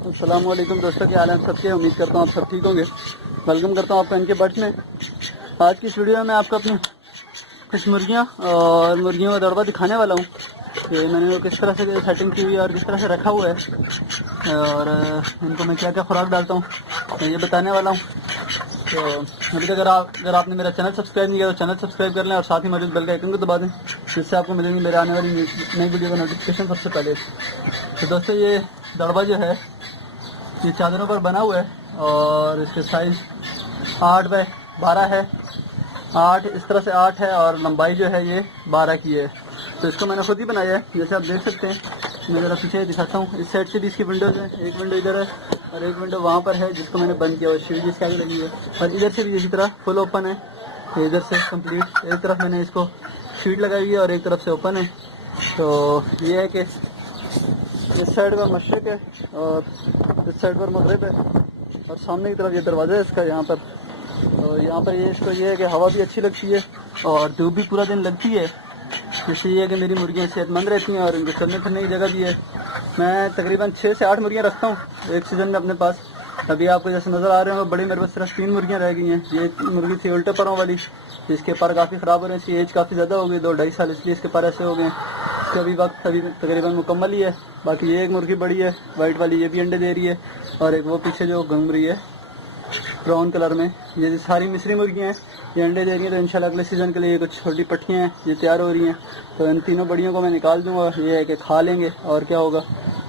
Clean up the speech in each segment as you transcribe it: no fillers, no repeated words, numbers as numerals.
अस्सलाम वालेकुम दोस्तों, क्या हाल है सबके। उम्मीद करता हूँ आप सब ठीक होंगे। वेलकम करता हूँ आपका इनके बर्ड्स में। आज की इस वीडियो में मैं आपको अपनी कुछ मुर्गियाँ और मुर्गियों का दड़बा दिखाने वाला हूँ कि मैंने वो किस तरह से सेटिंग की हुई है और किस तरह से रखा हुआ है और इनको मैं क्या क्या खुराक डालता हूँ मैं ये बताने वाला हूँ। तो अभी तक अगर आपने मेरा चैनल सब्सक्राइब नहीं किया तो चैनल सब्सक्राइब कर लें और साथ ही मौजूद बेल का आइकन को दबा दें, जिससे आपको मिलेंगी मेरे आने वाली नई वीडियो का नोटिफिकेशन सबसे पहले। तो दोस्तों ये दड़बा जो है ये चादरों पर बना हुआ है और इसके साइज़ 8 बाय 12 है। 8 इस तरह से 8 है और लंबाई जो है ये 12 की है। तो इसको मैंने खुद ही बनाया है, जैसे आप देख सकते हैं। मैं ज़रा पीछे दिखाता हूँ। इस साइड से भी इसकी विंडोज़ हैं, एक विंडो इधर है और एक विंडो वहाँ पर है जिसको मैंने बंद किया हुआ, शीट जिसके आगे लगी है। और इधर से भी इसी तरह फुल ओपन है, इधर से कंप्लीट। एक तरफ मैंने इसको शीट लगाई हुई है और एक तरफ से ओपन है। तो ये है कि इस साइड पर मशरिक है और इस साइड पर मगरिब है और सामने की तरफ ये दरवाज़ा है इसका यहाँ पर। तो यहाँ पर ये इसको ये है कि हवा भी अच्छी लगती है और धूप भी पूरा दिन लगती है, जिससे ये है कि मेरी मुर्गियाँ सेहतमंद रहती हैं और इनको चलने फिरने की जगह भी है। मैं तकरीबन 6 से 8 मुर्गियाँ रखता हूँ एक सीज़न में अपने पास। अभी आपको जैसे नज़र आ रहे हो बड़ी मेरे पास सिर्फ 3 मुर्गियाँ रह गई हैं। ये मुर्गी थी उल्टे परों वाली, इसके पर काफ़ी ख़राब हो रहे हैं, इसकी एज काफ़ी ज़्यादा हो गई, 2-2.5 साल, इसलिए इसके पर ऐसे हो गए। इसका भी वक्त अभी तकरीबन मुकम्मल ही है। बाकी ये एक मुर्गी बड़ी है वाइट वाली, ये भी अंडे दे रही है और एक वो पीछे जो घूम रही है ब्राउन कलर में, ये सारी मिस्री मुर्गियाँ हैं, ये अंडे दे रही हैं। तो इंशाल्लाह अगले सीज़न के लिए कुछ छोटी पट्टियाँ हैं ये तैयार हो रही हैं। तो इन तीनों बड़ियों को मैं निकाल दूँगा, ये है कि खा लेंगे और क्या होगा।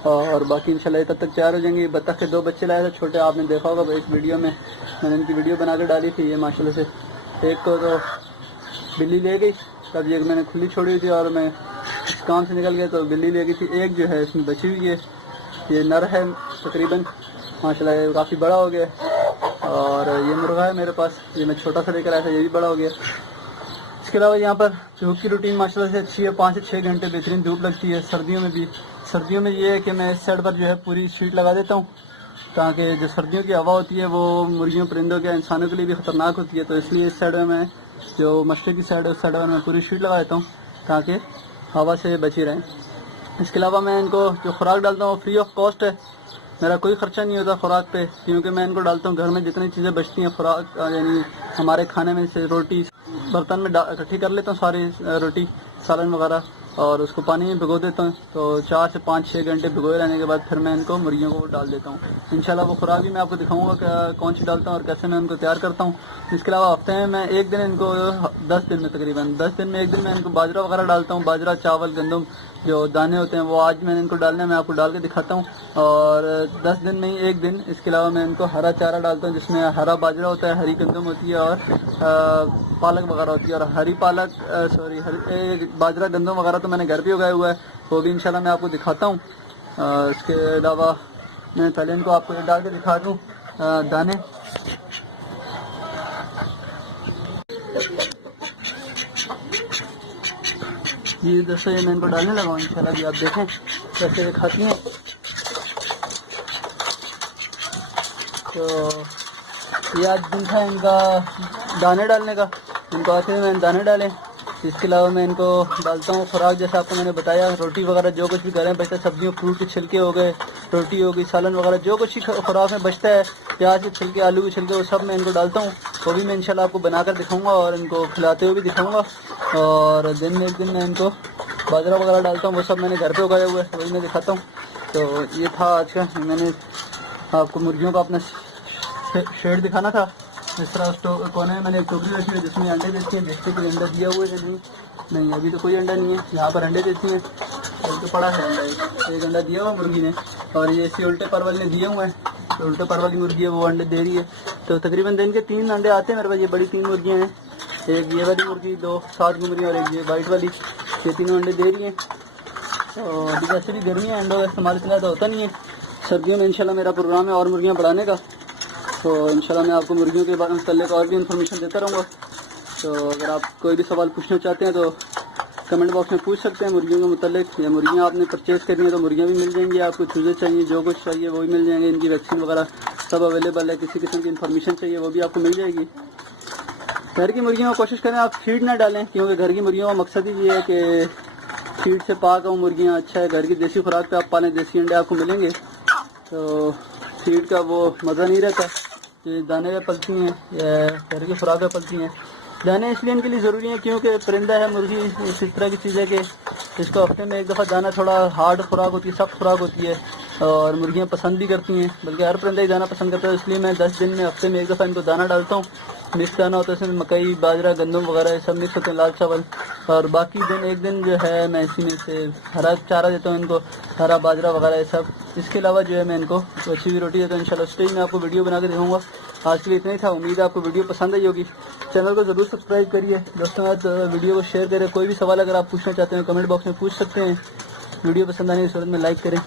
और बाकी इंशाल्लाह तब तक तैयार हो जाएंगे। बत्तख के 2 बच्चे लाए थे छोटे, आपने देखा होगा इस वीडियो में, मैंने इनकी वीडियो बना कर डाली थी। ये माशाल्लाह से एक को तो बिल्ली ले गई, तब ये मैंने खुली छोड़ी हुई थी और मैं इस काम से निकल गया तो बिल्ली ले गई थी। एक जो है इसमें बची हुई है, ये नर है तकरीबन माशाल्लाह काफ़ी बड़ा हो गया। और ये मुर्गा है मेरे पास, ये मैं छोटा सा लेकर आया था, ये भी बड़ा हो गया। इसके अलावा यहाँ पर धूप की रूटीन माशाल्लाह से अच्छी है, 5 से 6 घंटे बेहतरीन धूप लगती है सर्दियों में भी। सर्दियों में ये है कि मैं इस साइड पर जो है पूरी शीट लगा देता हूँ, ताकि जो सर्दियों की हवा होती है वो मुर्गियों परिंदों के इंसानों के लिए भी ख़तरनाक होती है। तो इसलिए इस साइड में मैं जो मशरक़ की साइड है उस साइड में मैं पूरी शीट लगा देता हूँ ताकि हवा से बची रहें। इसके अलावा मैं इनको जो खुराक डालता हूँ फ्री ऑफ कॉस्ट है, मेरा कोई ख़र्चा नहीं होता खुराक पे, क्योंकि मैं इनको डालता हूँ घर में जितनी चीज़ें बचती हैं खुराक यानी हमारे खाने में से रोटी बर्तन में इकट्ठी कर लेता हूँ सारी रोटी सालन वगैरह और उसको पानी में भिगो देता हूँ। तो 4 से 5-6 घंटे भिगोए रहने के बाद फिर मैं इनको मुर्गियों को डाल देता हूँ। इंशाल्लाह वो खुराक भी मैं आपको दिखाऊंगा कि कौन सी डालता हूँ और कैसे मैं उनको तैयार करता हूँ। इसके अलावा हफ्ते में मैं एक दिन इनको 10 दिन में तकरीबन 10 दिन में एक दिन मैं इनको बाजरा वगैरह डालता हूँ, बाजरा चावल गंदम जो दाने होते हैं वो आज मैंने इनको डालने मैं आपको डाल के दिखाता हूँ। और 10 दिन में ही एक दिन इसके अलावा मैं इनको हरा चारा डालता हूँ, जिसमें हरा बाजरा होता है, हरी गंदम होती है और पालक वगैरह होती है। और हरी पालक हरी बाजरा गंदम वगैरह तो मैंने घर पे उगाया हुआ है, वो भी इंशाल्लाह मैं आपको दिखाता हूँ। इसके अलावा मैं पहले इनको आपको डाल के दिखा दूँ दाने। ये दोस्तों ये मैं इनको डालने लगा हूँ, इंशाल्लाह भी आप देखें कैसे ये खाती हैं। तो ये आज दिन था इनका दाने डालने का, इनको आते हुए मैंने दाने डाले। इसके अलावा मैं इनको डालता हूँ खुराक, जैसे आपको मैंने बताया रोटी वगैरह जो कुछ भी घर में बचता है, सब्जियों फ्रूट के छिलके हो गए, रोटी हो गई, सालन वगैरह जो कुछ ही खुराक में बचता है, प्याज के छिलके, आलू के छिलके, वो सब मैं इनको डालता हूँ। वो भी मैं इंशाल्लाह आपको बनाकर दिखाऊंगा और इनको खिलाते हुए भी दिखाऊंगा। और दिन में एक दिन मैं इनको बाजरा वगैरह डालता हूँ, वो सब मैंने घर पे उगाया हुआ है, वही मैं दिखाता हूँ। तो ये था आज का, मैंने आपको मुर्गियों का अपना शेड दिखाना था। इस तरह कोने में मैंने एक टोकरी रखी है जिसमें अंडे देती हैं, देखते कि अंडा दिया हुआ है कि नहीं अभी तो कोई अंडा नहीं है। यहाँ पर अंडे देती हैं, तो पड़ा है अंडा, एक अंडा दिया हुआ मुर्गी ने और ये इसी उल्टे परवल ने दिए हुए हैं। तो उल्टे परवल की मुर्गी है वो अंडे दे रही है। तो तकरीबन दिन के 3 अंडे आते हैं मेरे पास। ये बड़ी 3 मुर्गियाँ हैं, एक ये वाली मुर्गी, 2 साथ घूम रही है और एक ये वाइट वाली, ये तीनों अंडे दे रही हैं। तो अभी वैसे भी गर्मी है, अंडों का इस्तेमाल इतना तो होता नहीं है। सर्दियों में इंशाल्लाह मेरा प्रोग्राम है और मुर्गियाँ बढ़ाने का, तो इंशाल्लाह मैं आपको मुर्गियों के बारे में मुतल्लिक़ और भी इन्फॉर्मेशन देता रहूँगा। तो अगर आप कोई भी सवाल पूछना चाहते हैं तो कमेंट बॉक्स में पूछ सकते हैं मुर्गियों के मुतल्लिक़, या मुर्गियाँ आपने परचेज़ करनी है तो मुर्गियाँ भी मिल जाएंगी आपको, चूज़े चाहिए जो कुछ चाहिए वो भी मिल जाएंगे, इनकी वैक्सीन वगैरह सब अवेलेबल है। किसी किस्म की इन्फॉर्मेशन चाहिए वो भी आपको मिल जाएगी। घर की मुर्गियों को कोशिश करें आप फीड ना डालें, क्योंकि घर की मुर्गियों का मकसद ही ये है कि फीड से पाक हो मुर्गियाँ, अच्छा है घर की देसी खुराक पे आप पालें, देसी अंडे आपको मिलेंगे। تو فیڈ کا وہ مزہ نہیں رہتا کہ دانے پہ پلتی ہیں یا گھر کی خوراک پہ پلتی ہیں. دانے اس لیے ان کے لیے ضروری ہیں کیونکہ پرندہ ہے مرغی اس طرح کی چیز ہے کہ اس کو ہفتے میں ایک دفعہ دانا تھوڑا ہارڈ خوراک ہوتی ہے, سخت خوراک ہوتی ہے, اور مرغیاں پسند بھی کرتی ہیں, بلکہ ہر پرندہ ہی دانا پسند کرتا ہے. اس لیے میں 10 دن میں ہفتے میں ایک دفعہ ان کو دانا ڈالتا ہوں. مکس دانا ہوتا ہے, اس میں مکئی, باجرہ, گندم وغیرہ یہ سب مکس ہوتے ہیں, لال چاول. اور باقی دن ایک دن جو ہے میں اسی میں سے ہرا چارہ دیتا ہوں ان کو, ہرا باجرہ وغیرہ یہ سب. اس کے علاوہ جو ہے میں ان کو اچھی بھی روٹی دیتا ہوں. انشاءاللہ اس پہ ہی میں آپ کو ویڈیو بنا کے دکھاؤں گا. آج کے لیے اتنا ہی تھا, امید ہے آپ کو ویڈیو پسند آئی ہوگی. چینل کو ضرور سبسکرائب کریے, دوستوں کے ساتھ ویڈیو کو شیئر کریں. کوئی بھی سوال اگر آپ پوچھنا چاہتے ہیں کمنٹ باکس میں پوچھ سکتے ہیں. ویڈیو پسند آنے کی صورت میں لائک کریں.